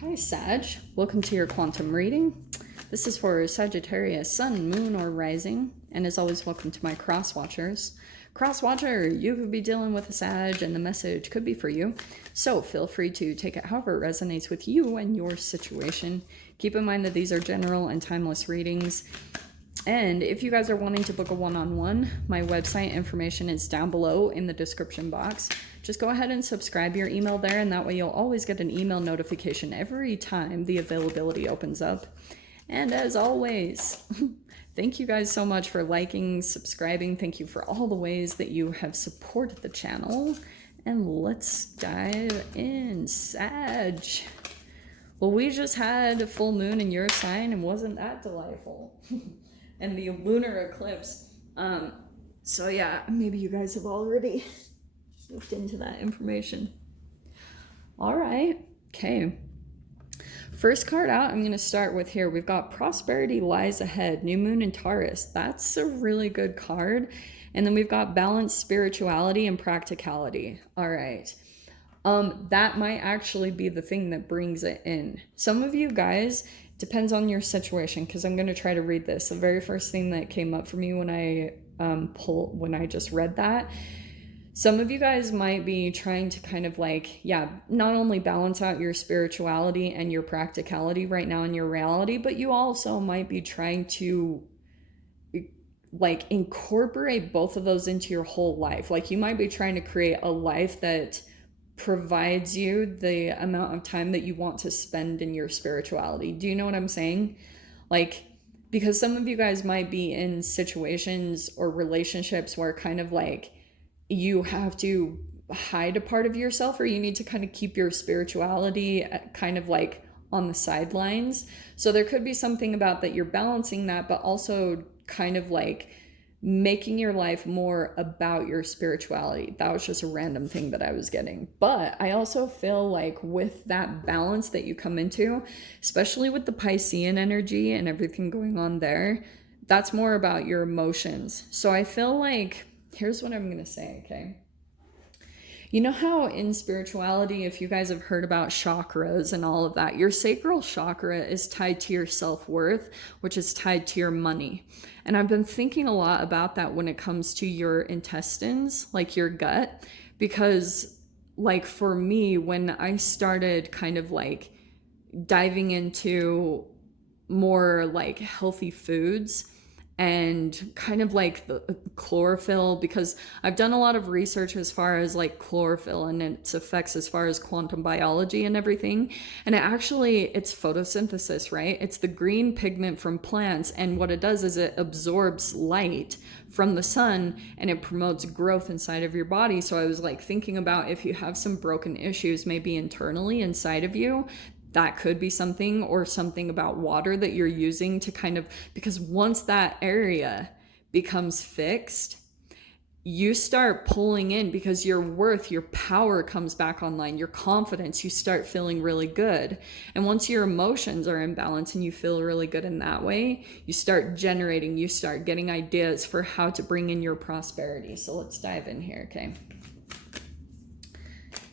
Hi, Sag. Welcome to your quantum reading. This is for Sagittarius, Sun, Moon, or Rising. And as always, welcome to my cross watchers. Cross watcher, you could be dealing with a Sag, and the message could be for you. So feel free to take it however it resonates with you and your situation. Keep in mind that these are general and timeless readings. And if you guys are wanting to book a one-on-one, my website information is down below in the description box. Just go ahead and subscribe your email there, and that way you'll always get an email notification every time the availability opens up. And as always, thank you guys so much for liking, subscribing. Thank you for all the ways that you have supported the channel. And let's dive in. Sag. Well, we just had a full moon in your sign, and wasn't that delightful? And the lunar eclipse. So yeah, maybe you guys have already looked into that information. All right, okay. First card out, I'm going to start with here. We've got Prosperity Lies Ahead, New Moon in Taurus. That's a really good card. And then we've got Balance, Spirituality, and Practicality. All right. That might actually be the thing that brings it in. Some of you guys, depends on your situation, because I'm going to try to read this. The very first thing that came up for me when I just read that, some of you guys might be trying to kind of like, not only balance out your spirituality and your practicality right now in your reality, but you also might be trying to like incorporate both of those into your whole life. Like you might be trying to create a life that provides you the amount of time that you want to spend in your spirituality. Do you know what I'm saying? Like, because some of you guys might be in situations or relationships where kind of like you have to hide a part of yourself, or you need to kind of keep your spirituality kind of like on the sidelines. So there could be something about that you're balancing that, but also kind of like making your life more about your spirituality. That was just a random thing that I was getting. But I also feel like with that balance that you come into, especially with the Piscean energy and everything going on there, that's more about your emotions. So I feel like, here's what I'm going to say, okay? You know how in spirituality, if you guys have heard about chakras and all of that, your sacral chakra is tied to your self-worth, which is tied to your money. And I've been thinking a lot about that when it comes to your intestines, like your gut, because like for me, when I started kind of like diving into more like healthy foods, and kind of like the chlorophyll, because I've done a lot of research as far as like chlorophyll and its effects as far as quantum biology and everything. And it's photosynthesis, right? It's the green pigment from plants. And what it does is it absorbs light from the sun and it promotes growth inside of your body. So I was like thinking about if you have some broken issues, maybe internally inside of you, that could be something, or something about water that you're using to kind of, because once that area becomes fixed, you start pulling in, because your worth, your power comes back online, your confidence, you start feeling really good. And once your emotions are in balance and you feel really good in that way, you start generating, you start getting ideas for how to bring in your prosperity. So let's dive in here, okay?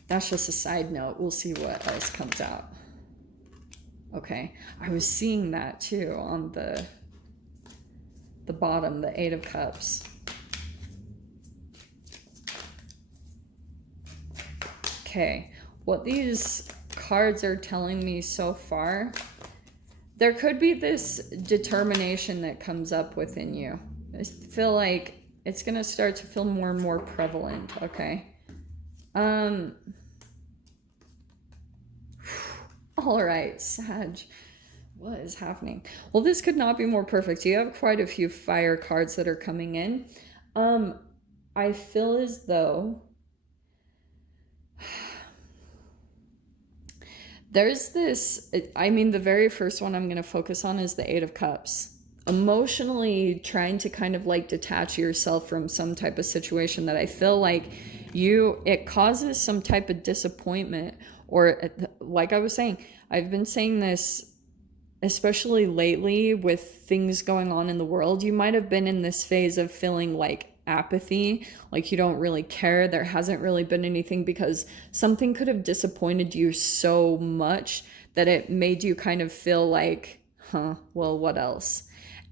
That's just a side note. We'll see what else comes out. Okay, I was seeing that too on the bottom, the 8 of Cups. Okay, what these cards are telling me so far, there could be this determination that comes up within you. I feel like it's going to start to feel more and more prevalent, okay? All right, Sag, what is happening? Well, this could not be more perfect. You have quite a few fire cards that are coming in. I feel as though there's this, the very first one I'm going to focus on is the 8 of Cups. Emotionally trying to kind of like detach yourself from some type of situation that I feel like it causes some type of disappointment, or like I was saying, I've been saying this, especially lately with things going on in the world, you might have been in this phase of feeling like apathy, like you don't really care. There hasn't really been anything because something could have disappointed you so much that it made you kind of feel like, well, what else?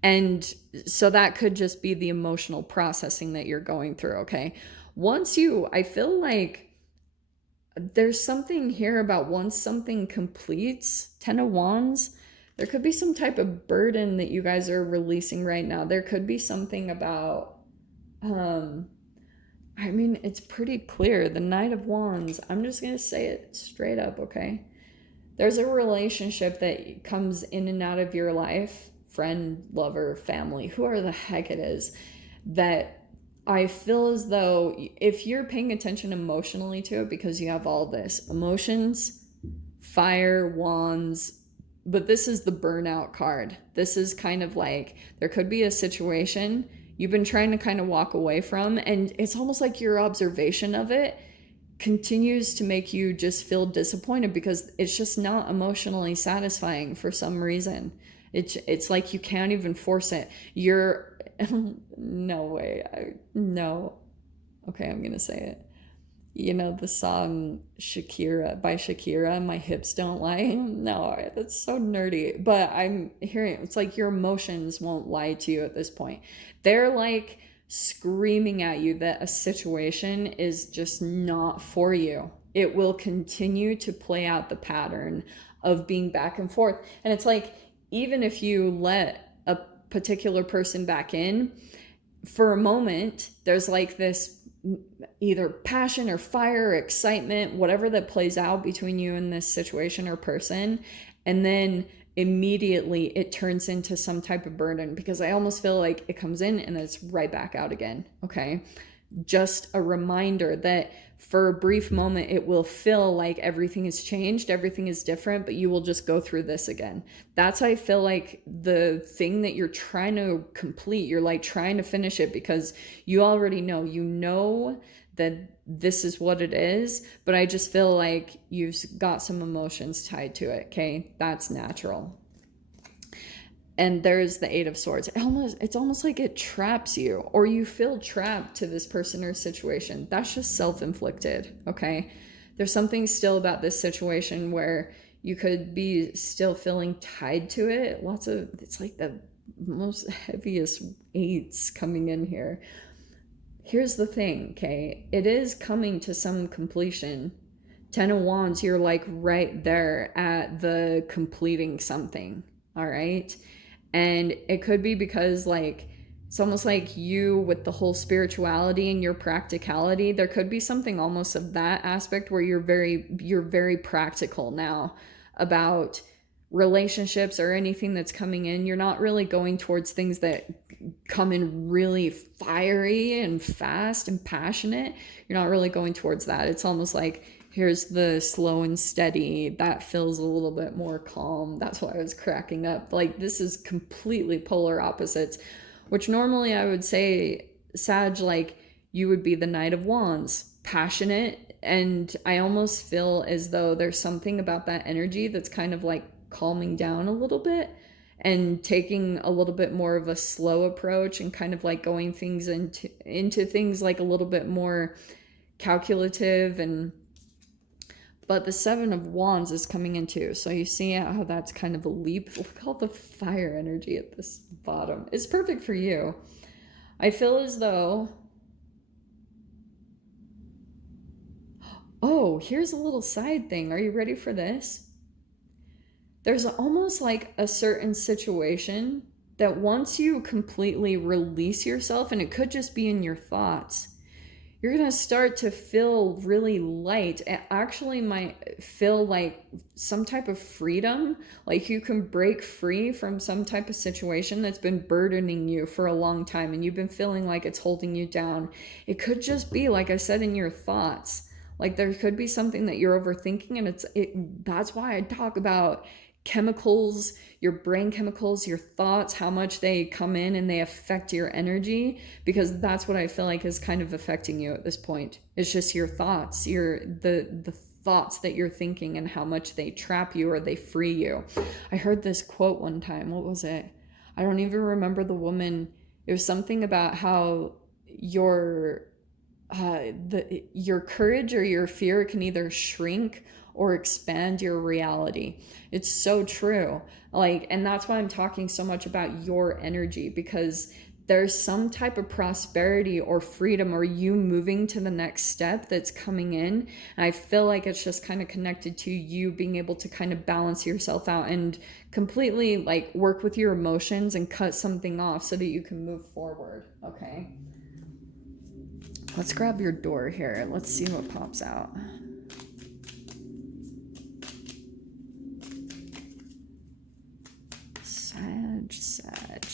And so that could just be the emotional processing that you're going through, okay? I feel like there's something here about once something completes, Ten of Wands, there could be some type of burden that you guys are releasing right now. There could be something about, it's pretty clear. The Knight of Wands, I'm just going to say it straight up, okay? There's a relationship that comes in and out of your life, friend, lover, family, whoever the heck it is, that I feel as though if you're paying attention emotionally to it, because you have all this emotions, fire, wands, but this is the burnout card. This is kind of like there could be a situation you've been trying to kind of walk away from, and it's almost like your observation of it continues to make you just feel disappointed because it's just not emotionally satisfying for some reason. It's like you can't even force it. You're no way. No. Okay, I'm going to say it. You know the song Shakira by Shakira, My Hips Don't Lie? No, that's so nerdy. But I'm hearing it's like your emotions won't lie to you at this point. They're like screaming at you that a situation is just not for you. It will continue to play out the pattern of being back and forth. And it's like, even if you let a particular person back in, for a moment, there's like this either passion or fire or excitement, whatever that plays out between you and this situation or person. And then immediately it turns into some type of burden because I almost feel like it comes in and then it's right back out again. Okay. Just a reminder that for a brief moment, it will feel like everything has changed, everything is different, but you will just go through this again. That's, I feel like, the thing that you're trying to complete. You're like trying to finish it because you already know, that this is what it is, but I just feel like you've got some emotions tied to it. Okay. That's natural. And there's the Eight of Swords. It's almost like it traps you, or you feel trapped to this person or situation. That's just self-inflicted, okay? There's something still about this situation where you could be still feeling tied to it. It's like the most heaviest eights coming in here. Here's the thing, okay? It is coming to some completion. Ten of Wands, you're like right there at the completing something, all right? And it could be because like it's almost like you with the whole spirituality and your practicality, there could be something almost of that aspect where you're very practical now about relationships or anything that's coming in. You're not really going towards things that come in really fiery and fast and passionate. You're not really going towards that. It's almost like here's the slow and steady that feels a little bit more calm. That's why I was cracking up. Like this is completely polar opposites, which normally I would say, Sag, like you would be the Knight of Wands, passionate. And I almost feel as though there's something about that energy that's kind of like calming down a little bit and taking a little bit more of a slow approach and kind of like going things into things like a little bit more calculative. But the Seven of Wands is coming in too. So you see how that's kind of a leap. Look at all the fire energy at this bottom. It's perfect for you. I feel as though... Oh, here's a little side thing. Are you ready for this? There's almost like a certain situation that once you completely release yourself, and it could just be in your thoughts, you're going to start to feel really light. It actually might feel like some type of freedom, like you can break free from some type of situation that's been burdening you for a long time and you've been feeling like it's holding you down. It could just be, like I said, in your thoughts. Like there could be something that you're overthinking, and that's why I talk about chemicals, your brain chemicals, your thoughts, how much they come in and they affect your energy, because that's what I feel like is kind of affecting you at this point. It's just your thoughts, the thoughts that you're thinking and how much they trap you or they free you. I heard this quote one time. What was it? I don't even remember the woman. It was something about how your your courage or your fear can either shrink or expand your reality. It's so true. Like, and that's why I'm talking so much about your energy, because there's some type of prosperity or freedom or you moving to the next step that's coming in. And I feel like it's just kind of connected to you being able to kind of balance yourself out and completely like work with your emotions and cut something off so that you can move forward. Okay. Let's grab your door here. Let's see what pops out. Sag.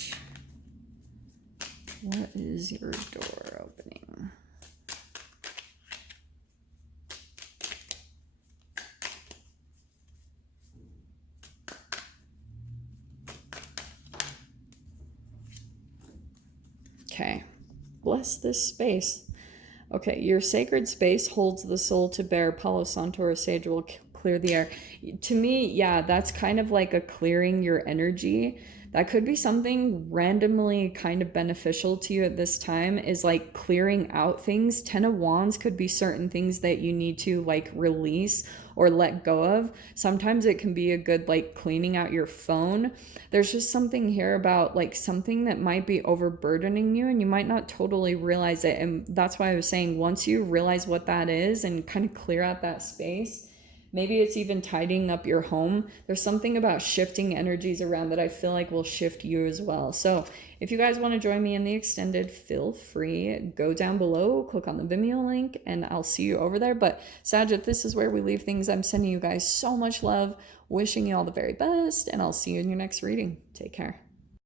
What is your door opening? Okay. Bless this space. Okay, your sacred space holds the soul to bear. Palo Santo or sage will clear the air. To me, yeah, that's kind of like a clearing your energy. That could be something randomly kind of beneficial to you at this time, is like clearing out things. 10 of Wands could be certain things that you need to like release or let go of. Sometimes it can be a good like cleaning out your phone. There's just something here about like something that might be overburdening you and you might not totally realize it. And that's why I was saying, once you realize what that is and kind of clear out that space, maybe it's even tidying up your home. There's something about shifting energies around that I feel like will shift you as well. So if you guys want to join me in the extended, feel free. Go down below, click on the Vimeo link, and I'll see you over there. But Sag, this is where we leave things. I'm sending you guys so much love, wishing you all the very best, and I'll see you in your next reading. Take care.